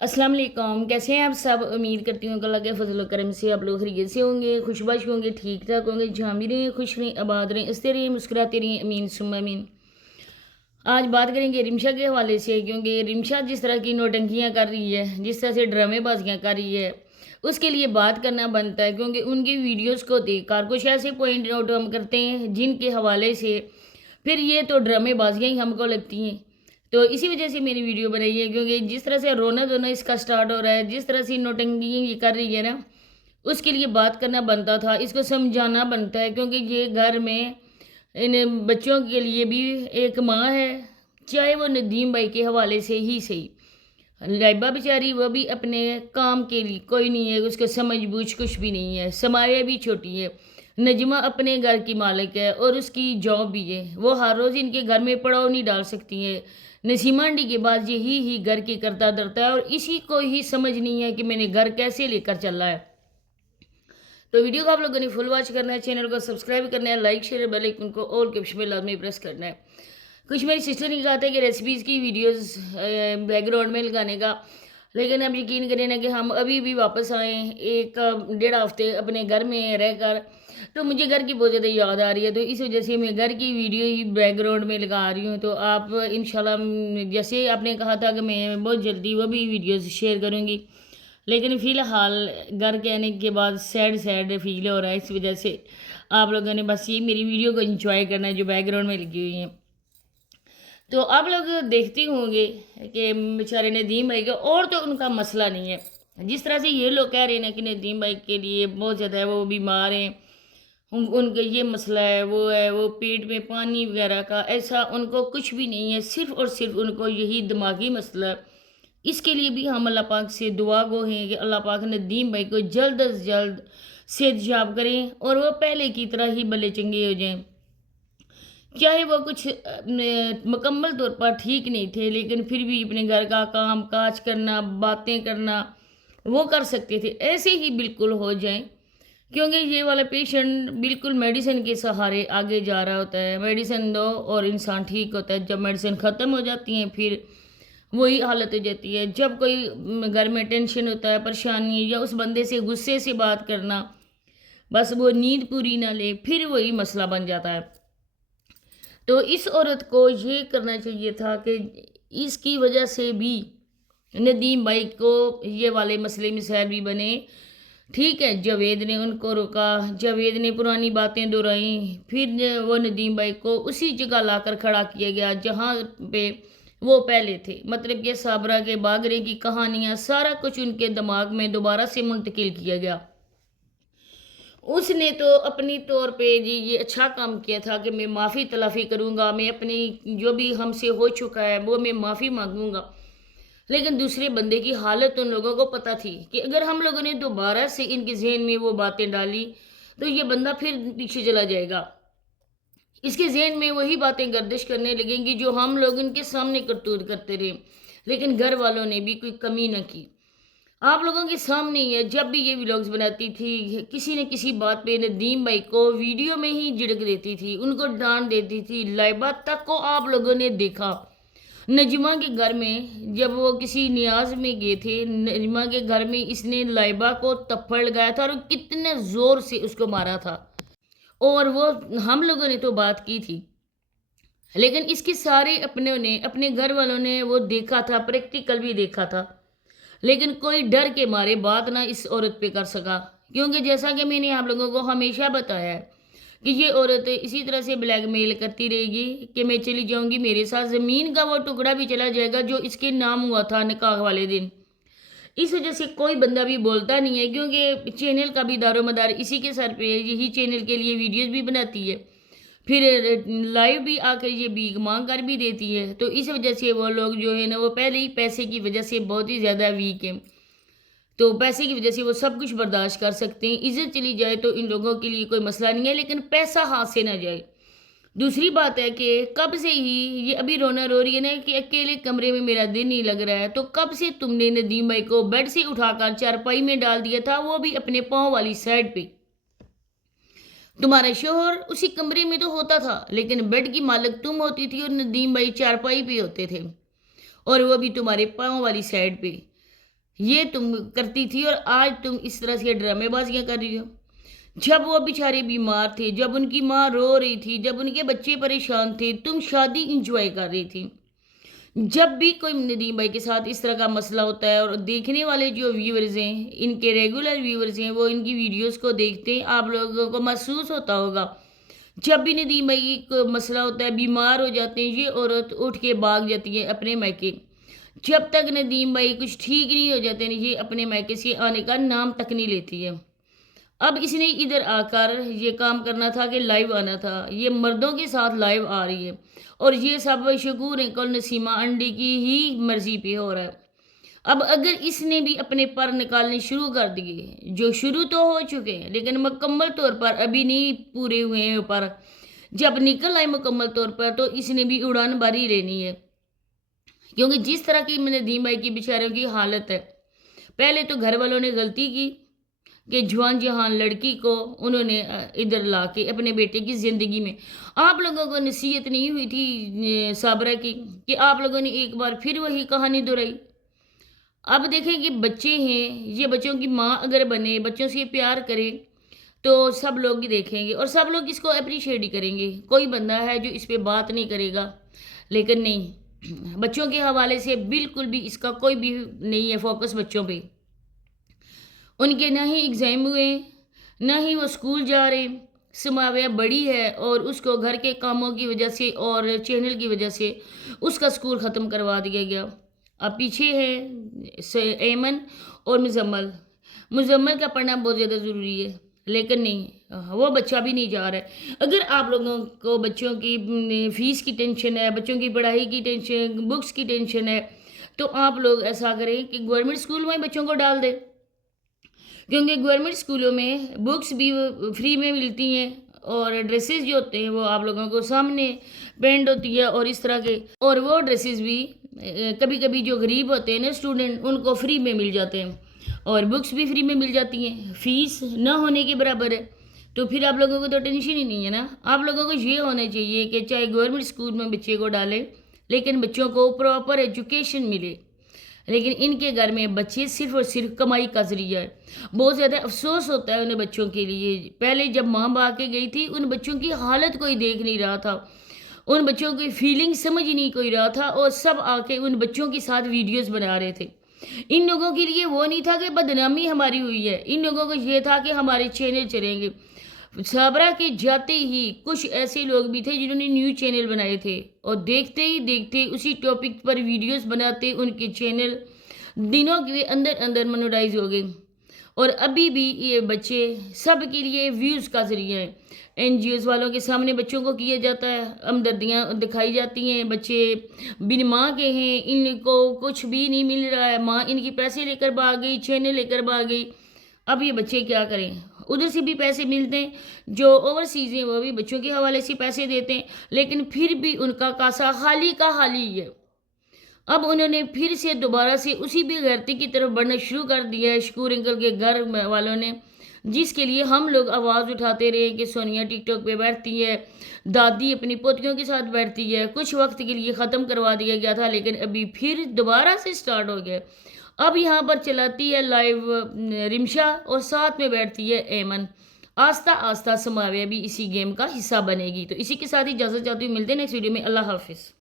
अस्सलाम वालेकुम। कैसे हैं आप सब? उम्मीद करती हूँ कि अल्लाह के फजल व करम से आप लोग खैरियत से होंगे, खुशबाश होंगे, ठीक ठाक होंगे। जहाँ भी रहें खुश रहें, आबाद रहें, हंसते रहें, मुस्कुराते रहें। अमीन सुम्मा अमीन। आज बात करेंगे रिमशा के हवाले से, क्योंकि रिमशा जिस तरह की नौटंकियाँ कर रही है, जिस तरह से ड्रामेबाजियाँ कर रही है, उसके लिए बात करना बनता है। क्योंकि उनकी वीडियोज़ को देखकर कुछ ऐसे पॉइंट आउट हम करते हैं जिनके हवाले से फिर ये तो ड्रामेबाजियाँ ही हमको लगती हैं। तो इसी वजह से मेरी वीडियो बनाई है, क्योंकि जिस तरह से रोना धोना इसका स्टार्ट हो रहा है, जिस तरह से नौटंकी ये कर रही है ना, उसके लिए बात करना बनता था, इसको समझाना बनता है। क्योंकि ये घर में इन बच्चों के लिए भी एक माँ है, चाहे वो नदीम भाई के हवाले से ही सही। लाइबा बेचारी वो भी अपने काम के लिए कोई नहीं है, उसको समझ बूझ कुछ भी नहीं है। समाया भी छोटी है। नजमा अपने घर की मालिक है और उसकी जॉब भी है, वो हर रोज़ इनके घर में पड़ाव नहीं डाल सकती है। नसीमा आंटी के बाद यही ही घर की करता धरता है और इसी को ही समझ नहीं है कि मैंने घर कैसे लेकर चलना है। तो वीडियो को आप लोगों ने फुल वॉच करना है, चैनल को सब्सक्राइब करना है, लाइक शेयर बेल आइकन को ऑल के ऑप्शन में लाजमी प्रेस करना है। कुछ मेरी सिस्टर ने कहा था कि रेसिपीज़ की वीडियोस बैकग्राउंड में लगाने का, लेकिन अब यकीन करें ना कि हम अभी भी वापस आए एक डेढ़ हफ्ते अपने घर में रहकर, तो मुझे घर की बहुत ज़्यादा याद आ रही है। तो इस वजह से मैं घर की वीडियो ही बैकग्राउंड में लगा रही हूँ। तो आप इंशाल्लाह जैसे आपने कहा था कि मैं बहुत जल्दी वो भी वीडियोज़ शेयर करूँगी, लेकिन फ़िलहाल घर के आने के बाद सैड सैड फील हो रहा है। इस वजह से आप लोगों ने बस ये मेरी वीडियो को एंजॉय करना है जो बैकग्राउंड में लगी हुई हैं। तो आप लोग देखते होंगे कि बेचारे नदीम भाई का और तो उनका मसला नहीं है। जिस तरह से ये लोग कह रहे हैं ना कि नदीम भाई के लिए बहुत ज़्यादा है, वो बीमार हैं, उनका ये मसला है, वो पेट में पानी वगैरह का, ऐसा उनको कुछ भी नहीं है। सिर्फ़ और सिर्फ उनको यही दिमागी मसला है। इसके लिए भी हम अल्लाह पाक से दुआ गो हैं कि अल्लाह पाक नदीम भाई को जल्द अज जल्द सेहतयाब करें और वो पहले की तरह ही भले चंगे हो जाएं। चाहे वो कुछ मुकम्मल तौर पर ठीक नहीं थे, लेकिन फिर भी अपने घर का काम काज करना, बातें करना वो कर सकते थे, ऐसे ही बिल्कुल हो जाएं। क्योंकि ये वाला पेशेंट बिल्कुल मेडिसिन के सहारे आगे जा रहा होता है। मेडिसिन दो और इंसान ठीक होता है। जब मेडिसिन ख़त्म हो जाती हैं फिर वही हालत हो जाती है। जब कोई घर में टेंशन होता है, परेशानी, या उस बंदे से गुस्से से बात करना, बस वो नींद पूरी ना ले, फिर वही मसला बन जाता है। तो इस औरत को ये करना चाहिए था कि इसकी वजह से भी नदीम भाई को ये वाले मसले मसाइल भी बने। ठीक है, जावेद ने उनको रोका, जावेद ने पुरानी बातें दोहराई, फिर वो नदीम भाई को उसी जगह लाकर खड़ा किया गया जहाँ पे वो पहले थे। मतलब कि साबरा के बागरे की कहानियाँ सारा कुछ उनके दिमाग में दोबारा से मुंतकिल किया गया। उसने तो अपनी तौर पे जी ये अच्छा काम किया था कि मैं माफ़ी तलाफ़ी करूँगा, मैं अपनी जो भी हमसे हो चुका है वो मैं माफ़ी मांगूंगा। लेकिन दूसरे बंदे की हालत उन लोगों को पता थी कि अगर हम लोगों ने दोबारा से इनके जहन में वो बातें डाली तो ये बंदा फिर पीछे चला जाएगा। इसके जहन में वही बातें गर्दिश करने लगेंगी जो हम लोग इनके सामने करतूत करते रहे, लेकिन घर वालों ने भी कोई कमी न की। आप लोगों के सामने ही है, जब भी ये व्लॉग्स बनाती थी किसी न किसी बात पे नदीम भाई को वीडियो में ही झिड़क देती थी, उनको डांट देती थी। लाइबा तक को आप लोगों ने देखा नजमा के घर में, जब वो किसी नियाज में गए थे, नजमा के घर में इसने लाइबा को थप्पड़ लगाया था और कितने ज़ोर से उसको मारा था। और वो हम लोगों ने तो बात की थी, लेकिन इसके सारे अपनों ने, अपने घर वालों ने वो देखा था, प्रैक्टिकल भी देखा था। लेकिन कोई डर के मारे बात ना इस औरत पे कर सका। क्योंकि जैसा कि मैंने आप लोगों को हमेशा बताया है कि ये औरत इसी तरह से ब्लैकमेल करती रहेगी कि मैं चली जाऊंगी, मेरे साथ ज़मीन का वो टुकड़ा भी चला जाएगा जो इसके नाम हुआ था निकाह वाले दिन। इस वजह से कोई बंदा भी बोलता नहीं है, क्योंकि चैनल का भी दारोमदार इसी के सर पे है। यही चैनल के लिए वीडियोस भी बनाती है, फिर लाइव भी आकर ये भीख मांग कर भी देती है। तो इस वजह से वो लोग जो है ना, वो पहले ही पैसे की वजह से बहुत ही ज़्यादा वीक हैं। तो पैसे की वजह से वो सब कुछ बर्दाश्त कर सकते हैं। इज्जत चली जाए तो इन लोगों के लिए कोई मसला नहीं है, लेकिन पैसा हाथ से ना जाए। दूसरी बात है कि कब से ही ये अभी रोना रो रही है ना कि अकेले कमरे में मेरा दिल नहीं लग रहा है, तो कब से तुमने नदीम भाई को बेड से उठाकर चारपाई में डाल दिया था, वो भी अपने पाँव वाली साइड पे। तुम्हारा शोहर उसी कमरे में तो होता था, लेकिन बेड की मालिक तुम होती थी और नदीम भाई चारपाई पे होते थे, और वो भी तुम्हारे पाँव वाली साइड पे। یہ تم کرتی تھی اور آج تم اس طرح سے ڈرامے بازیاں کر رہی ہو۔ جب وہ بیچارے بیمار تھے، جب ان کی ماں رو رہی تھی، جب ان کے بچے پریشان تھے، تم شادی انجوائے کر رہی تھی۔ جب بھی کوئی ندیم بھائی کے ساتھ اس طرح کا مسئلہ ہوتا ہے اور دیکھنے والے جو ویورز ہیں، ان کے ریگولر ویورز ہیں، وہ ان کی ویڈیوز کو دیکھتے ہیں، آپ لوگوں کو محسوس ہوتا ہوگا جب بھی ندیم بھائی کو مسئلہ ہوتا ہے، بیمار ہو جاتے ہیں، یہ عورت اٹھ کے بھاگ جاتی ہے اپنے میکے۔ جب تک ندیم بھائی کچھ ٹھیک نہیں ہو جاتے یہ اپنے میکے سے آنے کا نام تک نہیں لیتی ہے۔ اب اس نے ادھر آ کر یہ کام کرنا تھا کہ لائیو آنا تھا، یہ مردوں کے ساتھ لائیو آ رہی ہے اور یہ سب شکور ہیں کل نسیمہ انڈی کی ہی مرضی پہ ہو رہا ہے۔ اب اگر اس نے بھی اپنے پر نکالنے شروع کر دیے، جو شروع تو ہو چکے ہیں لیکن مکمل طور پر ابھی نہیں پورے ہوئے ہیں پر، جب نکل آئے مکمل طور پر تو اس نے بھی اڑان بھری لینی ہے، کیونکہ جس طرح کی ندیم بھائی کی بیچاروں کی حالت ہے، پہلے تو گھر والوں نے غلطی کی کہ جوان جہان لڑکی کو انہوں نے ادھر لا کے اپنے بیٹے کی زندگی میں، آپ لوگوں کو نصیحت نہیں ہوئی تھی صابرہ کی کہ آپ لوگوں نے ایک بار پھر وہی کہانی دہرائی۔ اب دیکھیں کہ بچے ہیں، یہ بچوں کی ماں اگر بنے، بچوں سے پیار کرے تو سب لوگ ہی دیکھیں گے اور سب لوگ اس کو اپریشیٹ ہی کریں گے۔ کوئی بندہ ہے جو اس پہ بات نہیں کرے گا، لیکن نہیں، بچوں کے حوالے سے بالکل بھی اس کا کوئی بھی نہیں ہے فوکس بچوں پہ۔ ان کے نہ ہی ایگزام ہوئے، نہ ہی وہ اسکول جا رہے۔ سماویہ بڑی ہے اور اس کو گھر کے کاموں کی وجہ سے اور چینل کی وجہ سے اس کا اسکول ختم کروا دیا گیا۔ اب پیچھے ہے ایمن اور مزمل کا پڑھنا بہت زیادہ ضروری ہے، لیکن نہیں، وہ بچہ بھی نہیں جا رہا ہے۔ اگر آپ لوگوں کو بچوں کی فیس کی ٹینشن ہے، بچوں کی پڑھائی کی ٹینشن، بکس کی ٹینشن ہے، تو آپ لوگ ایسا کریں کہ گورنمنٹ اسکول میں بچوں کو ڈال دیں، کیونکہ گورنمنٹ اسکولوں میں بکس بھی فری میں ملتی ہیں اور ڈریسز جو ہوتے ہیں وہ آپ لوگوں کو سامنے پینٹ ہوتی ہے اور اس طرح کے، اور وہ ڈریسز بھی کبھی کبھی جو غریب ہوتے ہیں نا اسٹوڈنٹ، ان کو فری میں مل جاتے ہیں اور بکس بھی فری میں مل جاتی ہیں، فیس نہ ہونے کے برابر ہے۔ تو پھر آپ لوگوں کو تو ٹینشن ہی نہیں ہے نا۔ آپ لوگوں کو یہ ہونا چاہیے کہ چاہے گورنمنٹ اسکول میں بچے کو ڈالیں لیکن بچوں کو پراپر ایجوکیشن ملے، لیکن ان کے گھر میں بچے صرف اور صرف کمائی کا ذریعہ ہے۔ بہت زیادہ افسوس ہوتا ہے ان بچوں کے لیے، پہلے جب ماں باپ کے گئی تھی ان بچوں کی حالت کوئی دیکھ نہیں رہا تھا، ان بچوں کی فیلنگ سمجھ نہیں کوئی رہا تھا، اور سب آ کے ان بچوں کے ساتھ ویڈیوز بنا رہے تھے۔ ان لوگوں کے لیے وہ نہیں تھا کہ بدنامی ہماری ہوئی ہے، ان لوگوں کو یہ تھا کہ ہمارے چینل چلیں گے۔ صابرہ کے جاتے ہی کچھ ایسے لوگ بھی تھے جنہوں نے نیو چینل بنائے تھے اور دیکھتے ہی دیکھتے اسی ٹاپک پر ویڈیوز بناتے ان کے چینل دنوں کے اندر اندر مونیٹائز ہو گئے۔ اور ابھی بھی یہ بچے سب کے لیے ویوز کا ذریعہ ہے، این جی اوز والوں کے سامنے بچوں کو کیا جاتا ہے، ہمدردیاں دکھائی جاتی ہیں، بچے بن ماں کے ہیں، ان کو کچھ بھی نہیں مل رہا ہے، ماں ان کی پیسے لے کر بھاگ گئی، چینل لے کر بھاگ گئی۔ اب یہ بچے کیا کریں؟ ادھر سے بھی پیسے ملتے ہیں، جو اوورسیز ہیں وہ بھی بچوں کے حوالے سے پیسے دیتے ہیں، لیکن پھر بھی ان کا کاسا خالی کا خالی ہے۔ اب انہوں نے پھر سے دوبارہ سے اسی بھی غیرتی کی طرف بڑھنا شروع کر دیا ہے شکور انکل کے گھر والوں نے، جس کے لیے ہم لوگ آواز اٹھاتے رہے کہ سونیا ٹک ٹاک پہ بیٹھتی ہے، دادی اپنی پوتیوں کے ساتھ بیٹھتی ہے، کچھ وقت کے لیے ختم کروا دیا گیا تھا لیکن ابھی پھر دوبارہ سے سٹارٹ ہو گیا۔ اب یہاں پر چلاتی ہے لائیو رمشا اور ساتھ میں بیٹھتی ہے ایمن۔ آہستہ آہستہ سماویہ بھی اسی گیم کا حصہ بنے گی۔ تو اسی کے ساتھ اجازت چاہتی ہوں، ملتے ہیں نیکسٹ ویڈیو میں، اللہ حافظ۔